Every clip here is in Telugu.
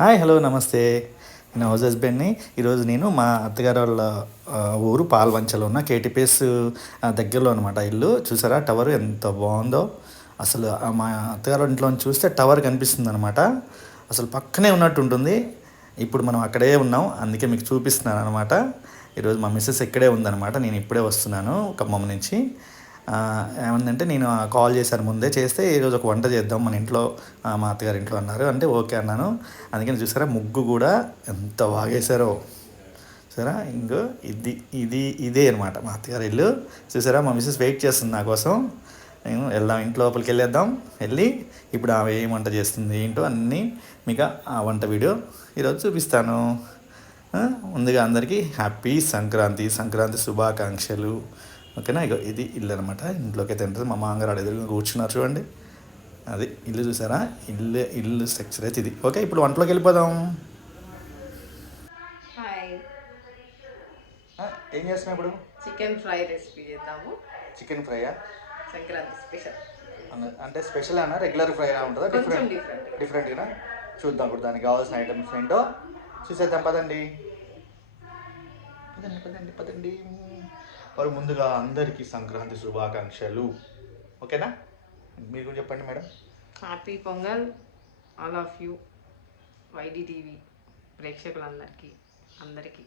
హాయ్ హలో నమస్తే. నేను హౌస్ హస్బెండ్ని. ఈరోజు నేను మా అత్తగారు వాళ్ళ ఊరు పాల్వంచలో ఉన్న కేటీపీఎస్ దగ్గరలో అనమాట ఇల్లు. చూసారా? టవర్ ఎంత బాగుందో. అసలు మా అత్తగారు వాళ్ళ ఇంట్లో చూస్తే టవర్ కనిపిస్తుంది అనమాట అసలు పక్కనే ఉన్నట్టు ఉంటుంది. ఇప్పుడు మనం అక్కడే ఉన్నాం. అందుకే మీకు చూపిస్తున్నాను అనమాట ఈరోజు మా మిస్సెస్ ఇక్కడే ఉందన్నమాట. నేను ఇప్పుడే వస్తున్నాను ఖమ్మం నుంచి. ఏమందంటే నేను కాల్ చేశాను ముందే చేస్తే ఈరోజు ఒక వంట చేద్దాం మన ఇంట్లో మా అత్తగారి ఇంట్లో అన్నారు. అంటే ఓకే అన్నాను. అందుకని చూసారా ముగ్గు కూడా ఎంత వాగేశారో. చూసారా? ఇంకో ఇది ఇది ఇదే అనమాట మా అత్తగారి ఇల్లు. చూసారా? మా మిస్సెస్ వెయిట్ చేస్తుంది నా కోసం. నేను వెళ్దాం ఇంట్లో లోపలికి వెళ్ళేద్దాం. వెళ్ళి ఇప్పుడు ఆమె ఏం వంట చేస్తుంది ఏంటో అన్నీ మీకు ఆ వంట వీడియో ఈరోజు చూపిస్తాను. ముందుగా అందరికీ హ్యాపీ సంక్రాంతి సంక్రాంతి శుభాకాంక్షలు. ఓకేనా? ఇగో ఇది ఇల్లు అనమాట ఇంట్లోకి అయితే ఉంటుంది మా మామగారు ఎదురుగా కూర్చున్నారు చూడండి. అది ఇల్లు చూసారా? ఇల్లు ఇల్లు స్ట్రక్చర్ అయితే ఇది. ఓకే ఇప్పుడు వంటలోకి వెళ్ళిపోదాం. హాయ్ ఏం చేస్తున్నావు ఇప్పుడు? చికెన్ ఫ్రై రెసిపీ చేద్దాము. చికెన్ ఫ్రైయా సంక్రాంతి స్పెషల్. అంటే స్పెషల్ అన్న రెగ్యులర్ ఫ్రై ఉంటుందా? డిఫరెంట్ డిఫరెంట్గా చూద్దాం ఇప్పుడు దానికి కావాల్సిన ఐటమ్స్ ఏంటో. చూసేద్దాం పదండి. పదండి పదండి పదండి. మరి ముందుగా అందరికీ సంక్రాంతి శుభాకాంక్షలు. ఓకేనా? మీరు కూడా చెప్పండి madam. Happy Pongal all of you YD TV ప్రేక్షకులందరికీ అందరికీ.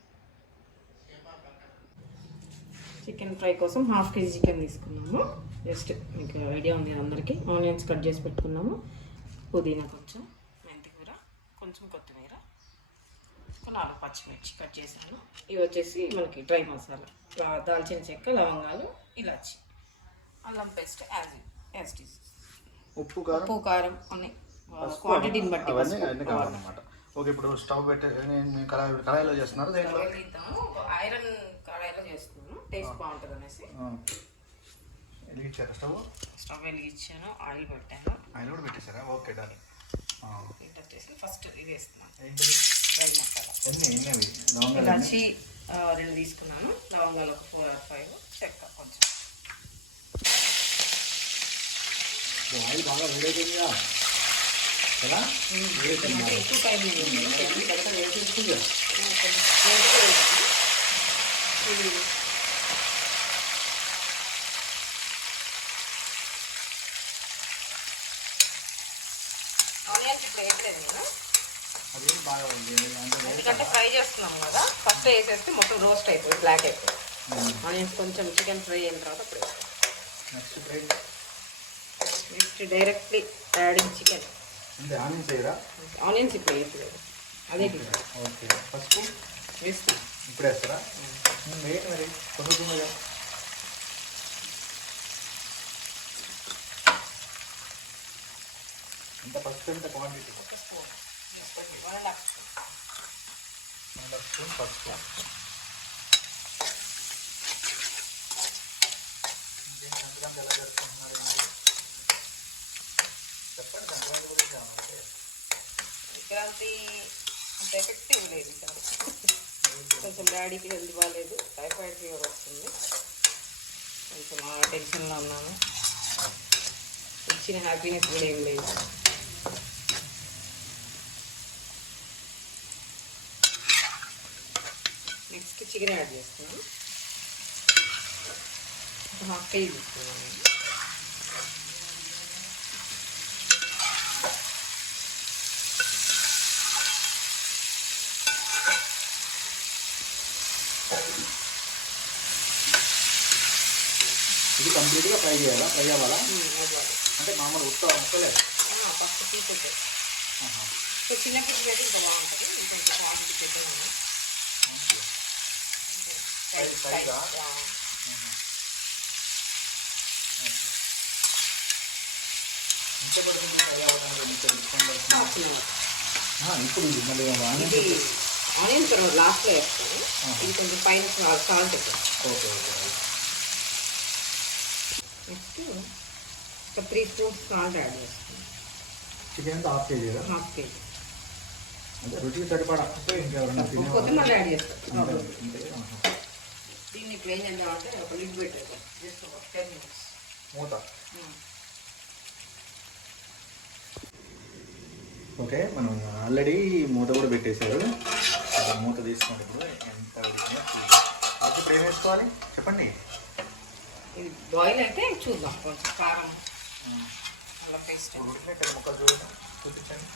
చికెన్ ఫ్రై కోసం హాఫ్ కేజీ చికెన్ తీసుకున్నాము. జస్ట్ మీకు ఐడియా ఉంది అందరికీ. ఆనియన్స్ కట్ చేసి పెట్టుకున్నాము. పుదీనా కొంచెం మెంతికూర కొంచెం కొత్తిమీర. నాలుగు పచ్చిమిర్చి కట్ చేశాను. ఇవి వచ్చేసి మనకి డ్రై మసాలా. దాల్చిన చెక్క లవంగాలు ఇలాచి. అల్లం paste as as it is ఉప్పు కారం? ఉప్పు కారం అన్ని క్వాంటిటీని బట్టి అవన్నీ కావాలన్నమాట. ఓకే ఇప్పుడు స్టవ్ పెట్టే నేను కళాయి కళాయిలో చేస్తున్నారు దేంట్లో? వెలిగిద్దాము ఐరన్ కడాయిలో చేస్తున్నాను. టేస్ట్ బాగుంటుంది అనేసి. వెలిగించారా స్టవ్? స్టవ్ వెలిగించాను. ఆయిల్ పెట్టాను. ఆయన కూడా పెట్టేశారా? Okay done. ఫస్ట్ ఇది వేస్తున్నాను. ఏంటిది? ఇలాచి రెండు తీసుకున్నాను. లవంగాలు ఒక ఫోర్ ఆర్ ఫైవ్ చెక్క కొంచెం. ఆయిల్ బాగా వేడైపోయిందిగా. కదా? ఎక్కువ టైం ఆనియన్స్ ఇప్పుడు వేయట్లేదు నేను. అది బాగా ఎందుకంటే ఫ్రై చేస్తున్నాం కదా ఫస్ట్ వేసేస్తే మొత్తం రోస్ట్ అయిపోయి బ్లాక్ అయిపోయి. ఆనియన్స్ కొంచెం చికెన్ ఫ్రై అయిన తర్వాత అప్పుడు next fry next directly adding chicken onions వేయరా? ఆనియన్స్ ఇప్పుడు వేయట్లేదు. అదే. ఓకే పసుపు వేస్తున్నాం ఇప్పుడు వేస్తారా? వేయండి మరి. కొనుక్కుంది కదా ఎంత పసుపు ఎంత క్వాంటిటీ స్పూన్ పసుపు సంక్రాంతి ఎలా జరుపుకుంటున్నారు చెప్పండి సంక్రాంతి గురించి ఏమన్నా సంక్రాంతి అంత ఎఫెక్టివ్ లేదు కొంచెం డాడీకి హెల్త్ బాగాలేదు టైఫాయిడ్ ఫీవర్ వస్తుంది కొంచెం టెన్షన్లో ఉన్నాను. ఇచ్చిన హ్యాపీనెస్ కూడా ఏం లేదు నెక్స్ట్ చికెన్ యాడ్ చేస్తున్నాను హాఫ్ కేజీ తీసుకున్నాను. నేను. ఇది కంప్లీట్గా ఫ్రై చేయాలా? ఫ్రై అవ్వాలా. అంటే మామూలు ఉత్త ముక్కలే? ఫస్ట్ పీసెస్ సో చిన్న పీసెస్ అయితే ఇంకా బాగుంటుంది ఇంకొంచెం కాస్ట్ పెద్దగా Size- size ఆ? ఎంత పడుతుంది ఫ్రై అవ్వడానికి ఎంత డిస్కౌంట్ పడుతుంది ఆ, ఇప్పుడు ఇది మళ్ళీ ఆనియన్స్ ఇది ఆనియన్ తర్వాత లాస్ట్లో వేస్తాను ఇది కొంచెం పైన సాల్ట్ వేస్తాను ఓకే ఓకే నెక్స్ట్ ఒక త్రీ స్పూన్స్ సాల్ట్ యాడ్ చేస్తాను చికెన్ అంతా హాఫ్ కేజీ కదా హాఫ్ కేజీ అంటే రుచికి సరిపడా అంటే ఇంకెవరన్నా కొత్తిమీర తినేవాళ్ళు యాడ్ చేస్తాను అంతే, అంతే, ఆహా. దీన్ని ఇప్పుడు ఏం చేద్దామంటే ఒక లిడ్ పెట్టేద్దాం. జస్ట్ ఒక టెన్ మినిట్స్ మూత. ఓకే మనం ఆల్రెడీ మూత కూడా పెట్టేశారు. మూత తీసుకోండి ఇప్పుడు. ఎంత చూద్దాం. ఇప్పుడు ఏం వేసుకోవాలి? చెప్పండి. ఇది బాయిల్ అయితే చూద్దాం. కొంచెం కారం అల్లం పేస్ట్ ఇప్పుడు ఉడికినట్టు ముక్కలు చూడండి. చూపించండి.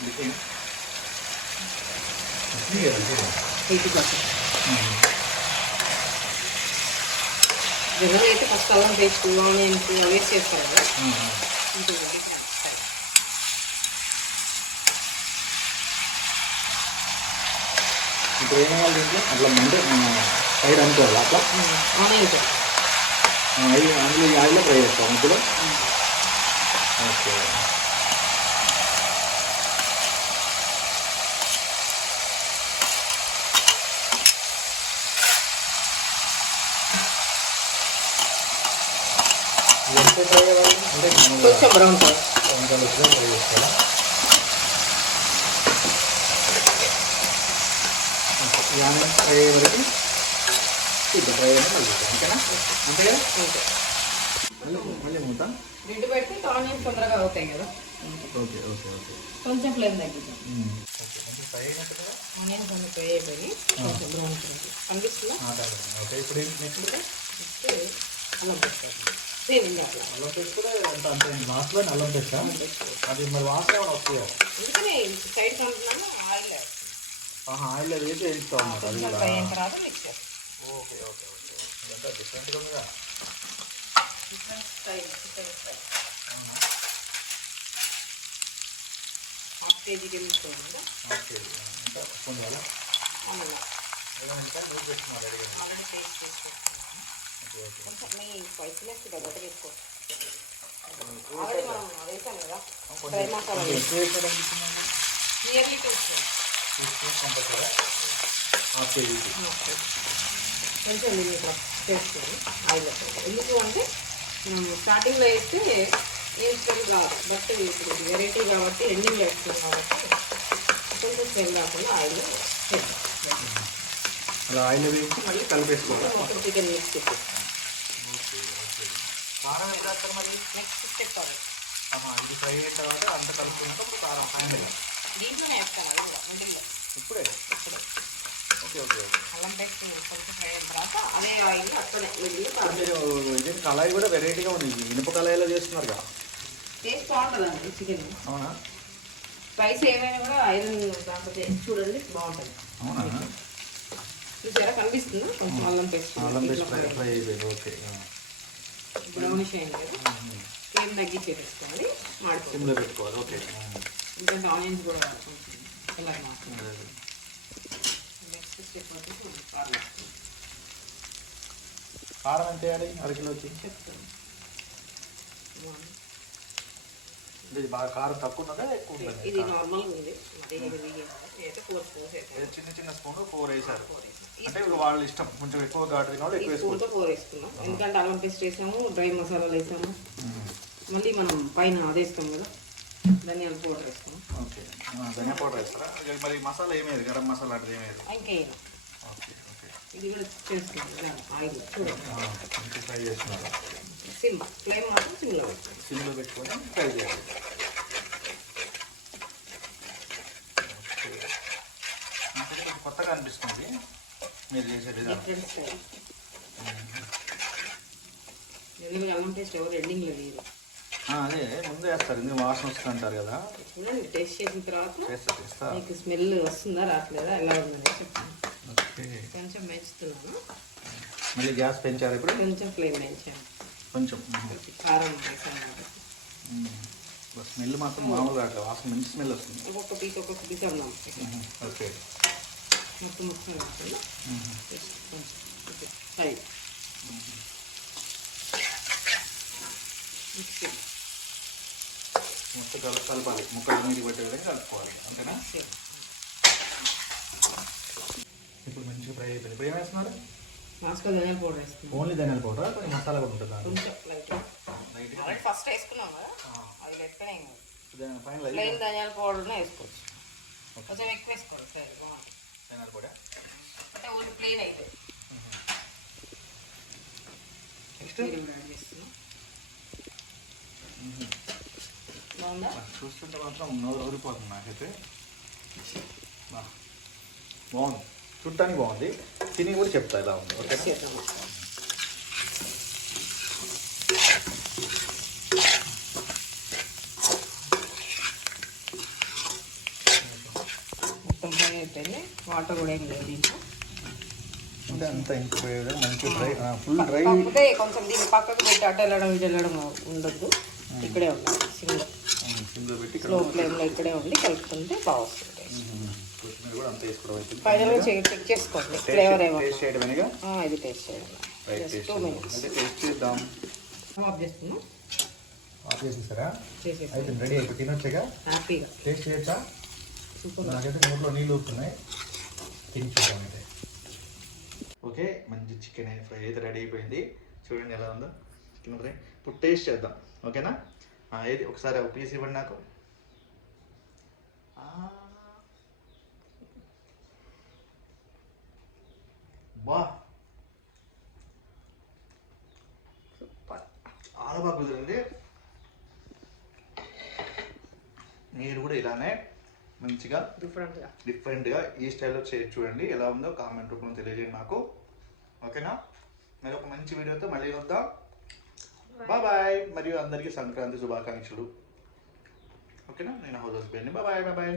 ఉడికింది. ఎయిటీ పర్సెంట్ జనరల్ అయితే ఫస్ట్ అల్లం పేస్ట్ ఆనియన్స్ అవి వేసి చేస్తారు కదా. ఇప్పుడు ఏమేయాలి దీంట్లో? అట్లా అంటే సైడ్ అనుకోవాలి. అట్లా? ఆనియన్స్ అవి అందులో ఆయిల్లో ఫ్రై చేస్తాం ఇప్పుడు ఓకే ఎంత ఫ్రై అవ్వాలి అంటే మామూలుగా కొంచెం బ్రౌన్ కలర్ ఫ్రై అయ్యే వరకు చూద్దాం ఫ్రై చూద్దాం. ఓకేనా అంతే కదా మళ్ళీ మళ్ళీ మూత రెండు పెడితే ఆనియన్స్ తొందరగా అవుతాయి కదా. ఓకే ఓకే ఓకే కొంచెం ఫ్లేమ్ తగ్గిద్దాం. ఓకే ఆనియన్స్ కొంచెం ఫ్రై అయిపోయి కొంచెం బ్రౌన్ కనిపిస్తుందా? ఓకే ఇప్పుడు నెక్స్ట్ పేస్ట్ సేమ్ ఇంకా అట్లా అల్లం పేస్ట్ కూడా అంత అంత లాస్ట్లో అల్లం పేస్ట్ అది మరి వాసన వస్తుందో అందుకనే సైడ్ కంటున్నాను ఆయిల్ ఆయిల్ వేసి అది తర్వాత మిక్స్ చేస్తాం. ఓకే ఓకే ఓకే ఇదంతా డిఫరెంట్గా ఉందిగా. చికెన్ హాఫ్ కేజీకి తీసుకోండి కదా? ఇంకా కొంచెం అవును? ఇంకా? పెట్టుకున్నారు ఆల్రెడీ పేస్ట్ కొంచెం మీ స్పైసీనెస్ తగ్గట్టు చేసుకోవచ్చు ఆల్రెడీ మనం వేసాం కదా. ఫ్రై మసాలా నియర్లీ టూ కొంచెం దీన్ని ఇట్లా ఆయిల్ ఎందుకు అంటే మనం స్టార్టింగ్లో వేస్తే స్మెల్ రాదు బట్ ఇప్పుడు వెరైటీ కాబట్టి ఎండింగ్ వేస్తాం కాబట్టి కొంచెం స్మెల్ రాకుండా ఆయిల్ చేద్దాం అలా ఆయిల్ వేసి మళ్ళీ కలిపేసుకోవాలి. చికెన్ మిక్స్ చేసేస్తాం కారం ఎప్పుడు వేస్తారు మరి? నెక్స్ట్ స్టెప్ అది ఇది ఫ్రై అయిన తర్వాత అంత కలుపుకున్నాక ఇప్పుడు కారం ఫైనల్ దీంట్లోనే వేస్తాను ఇప్పుడే? ఇప్పుడు. Okay okay okay. అల్లం పేస్ట్ కొంచెం ఫ్రై అయిన తర్వాత అదే ఆయిల్ కారం మీరు ఇది కళాయి కూడా వెరైటీగా ఉంది ఇనుప కళాయిలో చేస్తున్నారు కదా. టేస్ట్ బాగుంటుందండి చికెన్. అవునా? స్పైస్ ఏమైనా కూడా ఐరన్ దాంట్లో చూడండి బాగుంటుంది. అవునా? చూసారా? కనిపిస్తుందా? కొంచెం అల్లం పేస్ట్. అల్లం పేస్ట్ ఫ్రై అయిపోయింది ఓకే. బ్రౌనిష్ అయింది కదా ఫ్లేమ్ మాడిపోతుంది. సిమ్లో పెట్టుకోవాలి ఓకే. ఎందుకంటే ఆనియన్స్ కూడా ఇలా మారుతుంది నెక్స్ట్ స్టెప్ వచ్చేసి మనం కారం. కారం ఎంత వేయాలి? అరకిలోకి? చెప్తాను. ఇది బాగా కారం తక్కువ ఉన్నదా ఎక్కువ ఉన్నదా ఇది ఉంది. ఇది చిన్న చిన్న స్పూన్ ఫోర్ వేసారు. అంటే వాళ్ళ ఇష్టం. కొంచెం ఎక్కువ ఘాటు తిన వాళ్ళు ఈ ఎక్కువ వేసుకోవచ్చు ఫోర్ వేసుకున్నాం ఎందుకంటే అల్లం పేస్ట్ వేసాము డ్రై మసాలాలు వేసాము. మళ్ళీ మనం పైన అది వేస్తాం కదా ధనియాల పౌడర్ వేస్తాము ఓకే. ధనియా పౌడర్ వేస్తారా? మరి మసాలా ఏమేది గరం మసాలా అంటే ఏమేది ఇంకేం ఓకే ఓకే. ఇది కూడా చేస్తున్నాం ఆయిల్. చూడండి ఫ్రై చేస్తున్నారు సిమ్ ఫ్లేమ్ మాత్రం సిమ్లో పెట్టండి సిమ్లో పెట్టుకొని ఫ్రై చేయాలి కొత్తగా అనిపిస్తుంది. మీరు చేసే విధానం. డిఫరెంట్ స్టైల్ ఎందుకంటే అల్లం టేస్ట్ ఎవరు ఎండింగ్లో అదే ముందు వేస్తారు. ఇది వాసన వస్తుంది అంటారు కదా. చూడండి టేస్ట్ చేసిన తర్వాత మీకు స్మెల్ వస్తుందా రావట్లేదా ఎలా ఉందని కొంచెం పెంచుతున్నాను మళ్ళీ గ్యాస్ పెంచారు ఇప్పుడు? కొంచెం ఫ్లేమ్ పెంచాను. కొంచెం కారం స్మెల్ మాత్రం మామూలుగా అట్లా వాసన మంచి స్మెల్ వస్తుంది. ఒక్కొక్క పీస్ ఒక్కొక్క పీస్ అన్నాం. ఓకే. మొత్తం మొత్తం సైడ్ మొత్తం కల కలపాలి. ముక్కలు నీరు పట్టే విధంగా కలుపుకోవాలి. అంతేనా? ఇప్పుడు మంచిగా ఫ్రై అయిపోయింది. ఇప్పుడు ఏం వేస్తున్నారు? మాస్కో ధనియాల పౌడర్ వేస్తున్నాం ఓన్లీ ధనియాల పౌడర్? కొంచెం మసాలా కూడా ఉంటుంది? కొంచెం ఆల్రెడీ ఫస్ట్ వేసుకున్నాం కదా అది అయ్యి ప్లెయిన్ ధనియాల పౌడర్నే వేసుకోవచ్చు. కొంచెం ఎక్కువ వేసుకోవాలి ఫ్లేవర్ బాగుంటుంది ధనియాల పొడి అంటే ఓన్లీ ప్లెయిన్ అయితే. నెక్స్ట్? బాగుందా? చూస్తుంటే మాత్రం నోరు ఊరిపోతుంది నాకైతే. బాగుంది. చూడటానికి బాగుంది. తిని కూడా చెప్తా ఇలా ఉంది. ఓకే. మొత్తం ఫ్రై అయిపోయింది. వాటర్ కూడా ఏం లేదు దీంట్లో. అంటే అంత ఇంకిపోయేది మంచి డ్రై ఫుల్ డ్రై కాకపోతే కొంచెం దీన్ని పక్కకు పెట్టి అటు వెళ్ళడం ఇటు వెళ్ళడం ఉండొద్దు ఇక్కడే ఉండాలి. సిమ్లో సిమ్లో పెట్టి ఇక్కడ స్లో ఫ్లేమ్లో ఇక్కడే ఉండి కలుపుకుంటే బాగా వస్తుంది కొత్తిమీర కూడా అంత వేసుకోవడం అవుతుంది ఫైనల్గా చెక్ చెక్ చేసుకోండి. ఫ్లేవర్ ఏమో. టేస్ట్ చేయడమేగా ఆ, ఇది టేస్ట్ చేయాలి రైట్ టేస్ట్ అంటే చేద్దాం. ఆఫ్ చేస్తున్నాం? ఆఫ్ చేసేసారా? చేసేసి అయితే రెడీ అయిపోయి తినొచ్చుగా? హ్యాపీగా టేస్ట్ చేయొచ్చా? సూపర్ నాకైతే నోట్లో నీళ్ళు ఊరుతున్నాయి. తిని చూద్దాం అయితే. ఓకే మంచి చికెన్ ఫ్రై అయితే రెడీ అయిపోయింది. చూడండి ఎలా ఉందో. Chicken fry. ఇప్పుడు టేస్ట్ చేద్దాం. ఓకేనా? ఏది? ఒకసారి ఒక పీస్ ఇవ్వండి నాకు. బా. చాలా బాగా కుదిరింది. మీరు కూడా ఇలానే మంచిగా డిఫరెంట్గా డిఫరెంట్గా ఈ స్టైల్లో చేసి చూడండి. ఎలా ఉందో కామెంట్ రూపంలో తెలియజేయండి నాకు. ఓకేనా మరి ఒక మంచి వీడియోతో మళ్ళీ వద్దాం. బాయ్ బాయ్ మరియు అందరికీ సంక్రాంతి శుభాకాంక్షలు. ఓకేనా నేను హౌస్ హస్బెండ్ని బాయ్ బాయ్ బాయ్